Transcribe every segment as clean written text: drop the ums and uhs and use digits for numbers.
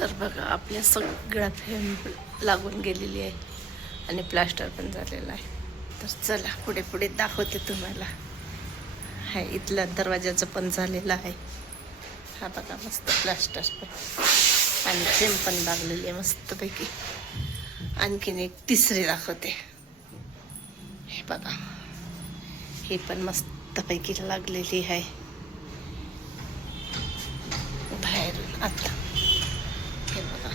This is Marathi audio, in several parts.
तर बघा आपल्या सगळ्या फ्रेम लागून गेलेली आहे आणि प्लास्टर पण झालेला आहे. तर चला पुढे पुढे दाखवते तुम्हाला. हा इथल्या दरवाजाचं पण झालेलं आहे. हा बघा मस्त प्लास्टर पण आणि फ्रेम पण लागलेली आहे मस्तपैकी. आणखीन एक तिसरी दाखवते. हे बघा ही पण मस्तपैकी लागलेली आहे बाहेरून आता. हे बघा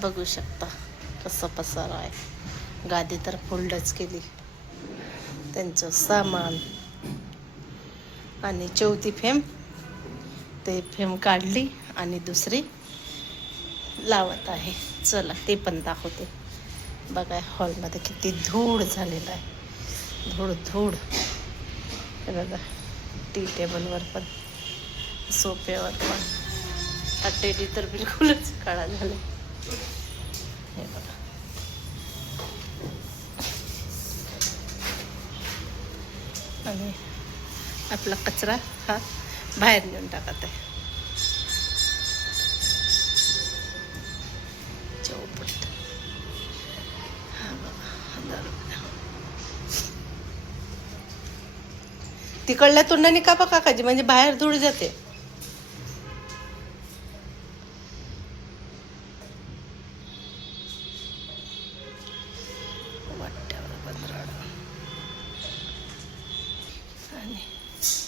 बघू शकता कसं पसारा आहे. गादी तर फोल्डच केली, त्यांचं सामान आणि चौथी फेम ते फेम काढली आणि दुसरी लावत आहे. चला ते पण दाखवते. बघा हॉलमध्ये किती धूळ झालेला आहे, धूळ धूळ. हे बघा टी टेबलवर पण सोफ्यावर पण हा टेडी तर बिलकुलच काळा झाला. हे बघा आणि आपला कचरा हा बाहेर नेऊन टाकत आहे. चौपट हा बघा तिकडल्या तोंडाने का बघा काकाजी, म्हणजे बाहेर धूळ जाते.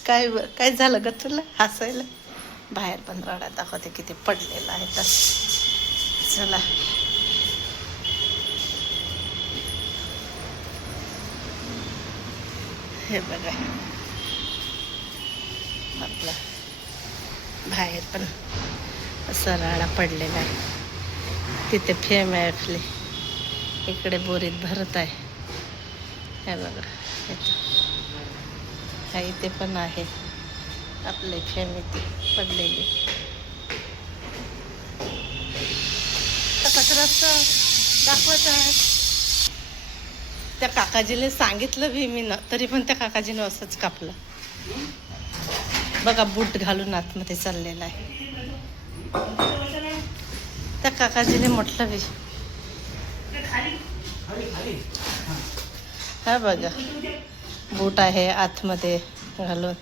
काय काय झालं ग तुला हसायला? बाहेर पण राडा दाखवते किती पडलेला आहे. तर चला हे बघा आपला बाहेर पण असा राडा पडलेला आहे. तिथे फेम आहे आपली, इकडे बोरीत भरत आहे. हे बघा हा इथे पण आहे आपले फेम इथे पडलेली. कचरा दाखवत आहे. त्या काकाजीने सांगितलं बी मी ना, तरी पण त्या काकाजीने असंच कापलं. बघा बूट घालून आतमध्ये चाललेला आहे. त्या काकाजीने म्हटलं बी. हा बघा बूट आहे आतमध्ये घालून.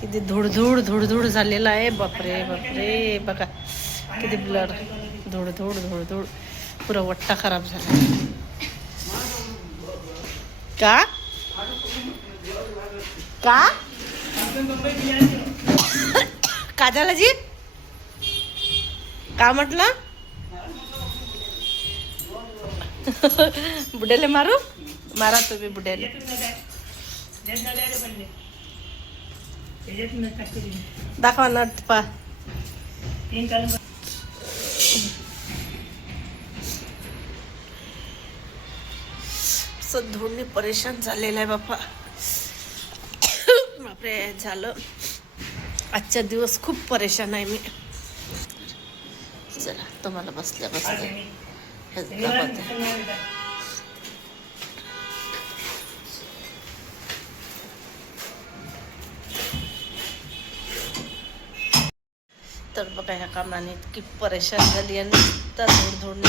किती धूळ धूळ झालेला आहे. बापरे बापरे बघा किती ब्लर. धूळ पुरा वट्टा खराब झाला. का का काजलाजी का म्हटलं? बुड्याले मारू मारा तुम्ही बुड्याले. दाखवा ना पा. धूळनी परेशान झालेला आहे बापा. बापरे झालं आजचा दिवस खूप परेशान आहे मी. चला तुम्हाला बसल्या तर बघा ह्या कामाने इतकी परेशान झाली आणि धूळ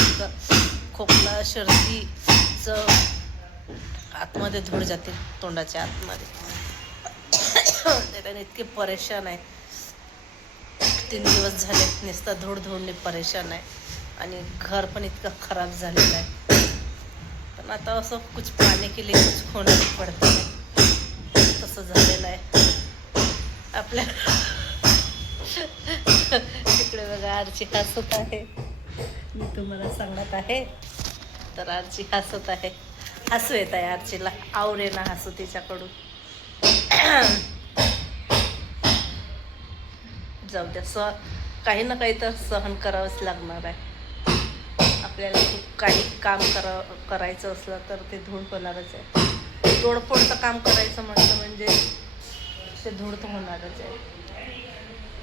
खोकला सर्दीचं आतमध्ये धूळ जाते तोंडाच्या आतमध्ये. त्याने इतके परेशान आहे. 3 दिवस झाले नुसतं धूळने परेशान आहे आणि घर पण इतकं खराब झालेलं आहे. पण आता असं कुछ पाने के लिए कुछ खोना भी पडतं आहे, तसं झालेलं आहे आपल्या. तिकडे बघा आरची हसत आहे. मी तुम्हाला सांगत आहे तर आरची हसत आहे. हसू येत आहे आरचीला. आवरे ना हसू तिच्याकडून. जाऊ द्या, काही ना काही तर सहन करावंच लागणार आहे आपल्याला. काही काम करायचं असलं तर ते धूळ होणारच आहे. तोडफोडचं काम करायचं म्हटलं म्हणजे ते धूळ तर होणारच आहे.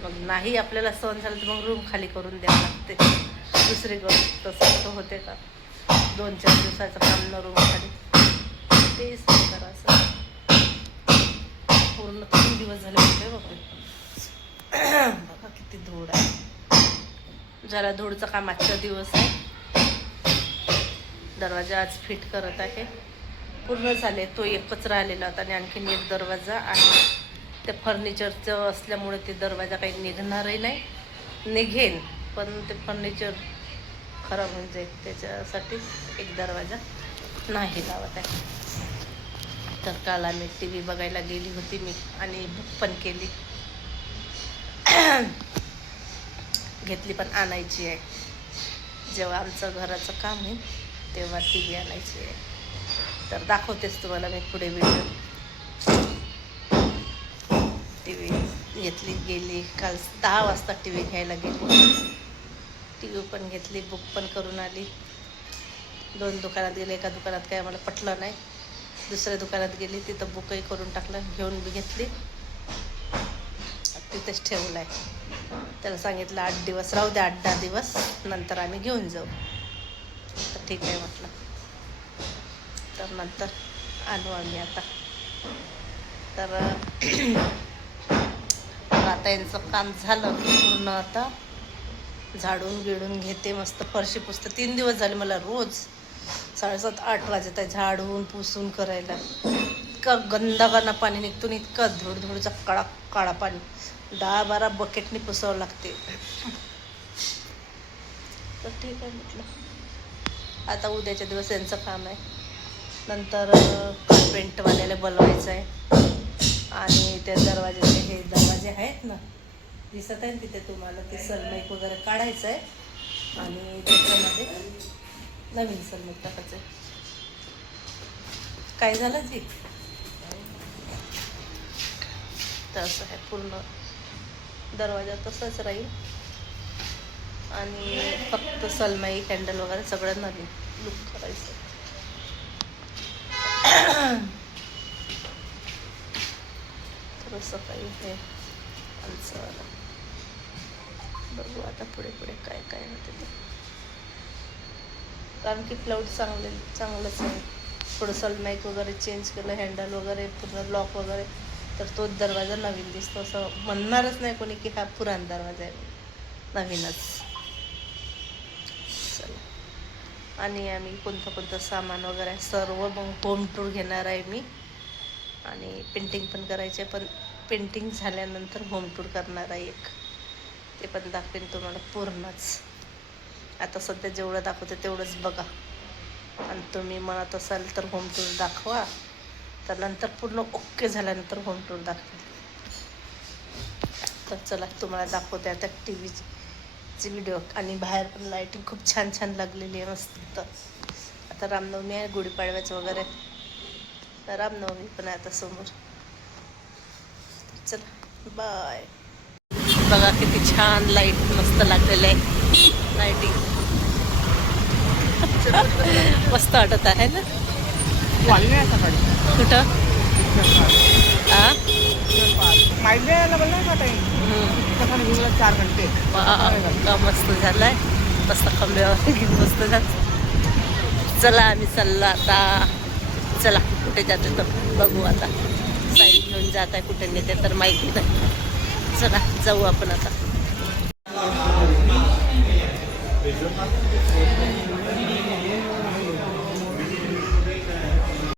मग नाही आपल्याला सहन झालं तर मग रूम खाली करून द्यावं लागते दुसरीकडे. तसं होते का? 2-4 दिवसाचं काम न रूम खाली तेच करा असं पूर्ण 3 दिवस झाले होते बापरे. बघा किती धूळ आहे. जरा धूळचं काम आजचा दिवस आहे. दरवाजा आज फिट करत आहे. पूर्ण झाले. तो एकच राहिलेला होता आणि आणखीन एक दरवाजा आणि ते फर्निचरचं असल्यामुळे ते दरवाजा काही निघणारही नाही. निघेन पण ते फर्निचर खराब होऊन जाईल, त्याच्यासाठी एक दरवाजा नाही लावत आहे. तर काल आम्ही टी व्ही बघायला गेली होती मी आणि बुक पण केली. घेतली पण आणायची आहे. जेव्हा आमचं घराचं काम आहे तेव्हा टी व्ही आणायची आहे. तर दाखवतेच तुम्हाला मी पुढे व्हिडिओ. टी व्ही घेतली गेली काल 10 वाजता टी व्ही घ्यायला गेली. टी व्ही पण घेतली, बुक पण करून आली. 2 दुकानात गेले. एका दुकानात काही आम्हाला पटलं नाही. दुसऱ्या दुकानात गेली, तिथं बुकही करून टाकलं. घेऊन बी घेतली, तिथेच ठेवलं आहे. त्याला सांगितलं 8 दिवस राहू द्या, 8-10 दिवस नंतर आम्ही घेऊन जाऊ. तर ठीक आहे म्हटलं. तर नंतर आणू आम्ही आता. तर आता यांचं काम झालं पूर्ण. आता झाडून गिळून घेते, मस्त फरशी पुसते. 3 दिवस झाले मला रोज 7:30-8 वाजत आहे झाडून पुसून करायला. इतकं गंदा पाणी निघतो, इतकं धूळचा काळा पाणी. 10-12 बकेटनी पुसावं लागते. तर ठीक आहे म्हटलं. आता उद्याच्या दिवस यांचं काम आहे. नंतर पेंटवाल्याला बोलवायचं आहे आणि त्या दरवाजाचे हे दरवाजे आहेत ना, दिसत आहे तिथे तुम्हाला, ते सनमाईक वगैरे काढायचं आहे आणि त्याच्यामध्ये नवीन सनमाईक टाकायचं आहे. काय झालं जी? तर असं आहे पूर्ण दरवाजा तसाच राहील आणि फक्त सनमाईक हँडल वगैरे सगळं नवीन लुक करायचं. तर असं काही आहे आमचं. बघू आता पुढे काय होते ते. कारण की फ्लाउट चांगलंच आहे. थोडं सनमाईक वगैरे चेंज केलं, हँडल वगैरे पूर्ण लॉक वगैरे, तर तोच दरवाजा नवीन दिसतो. असं म्हणणारच नाही कोणी की हा पुराण दरवाजा आहे, नवीनच. चला, आणि आम्ही कोणतं सामान वगैरे सर्व मग होम टूर घेणार आहे मी. आणि पेंटिंग पण करायचे, पण पेंटिंग झाल्यानंतर होम टूर करणार आहे एक. ते पण दाखवेन तुम्हाला पूर्णच. आता सध्या जेवढं दाखवते तेवढंच बघा, आणि तुम्ही म्हणत असाल तर होम टूर दाखवा. तर नंतर पूर्ण ओके झाल्यानंतर होम टूर दाखवेल. तर चला तुम्हाला दाखवते आता टी व्हीची व्हिडिओ. आणि बाहेर पण लाईटिंग खूप छान लागलेली आहे, मस्त. आता रामनवमी आहे, गुढीपाडव्याचं वगैरे. तर रामनवमी पण आहे आता समोर. चला बाय. बघा किती छान लाईट मस्त लागलेलं आहे. लाईटिंग मस्त वाटत आहे ना. कुठं मस्त झालंय. मस्त खंब्यावर घेऊन मस्त झालं. चला आम्ही चाललो आता. चला कुठे जाते तर बघू आता. साईड घेऊन जात आहे, कुठे नेते तर माहिती नाही. चला जाऊ आपण आता.